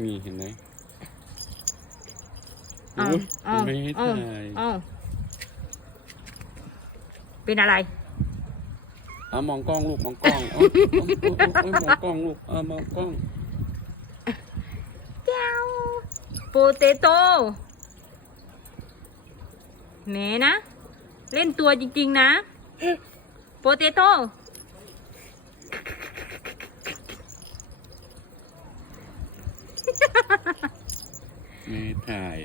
นี่เห็นไหม เอา ไม่ให้ถ่าย เป็นอะไร มองกล้องลูกมองกล้องมองกล้องลูกมองกล้อง เจ้าโปเตโต้แหมนะ เล่นตัวจริงๆนะโปเตโต้ไม่ให้ถ่าย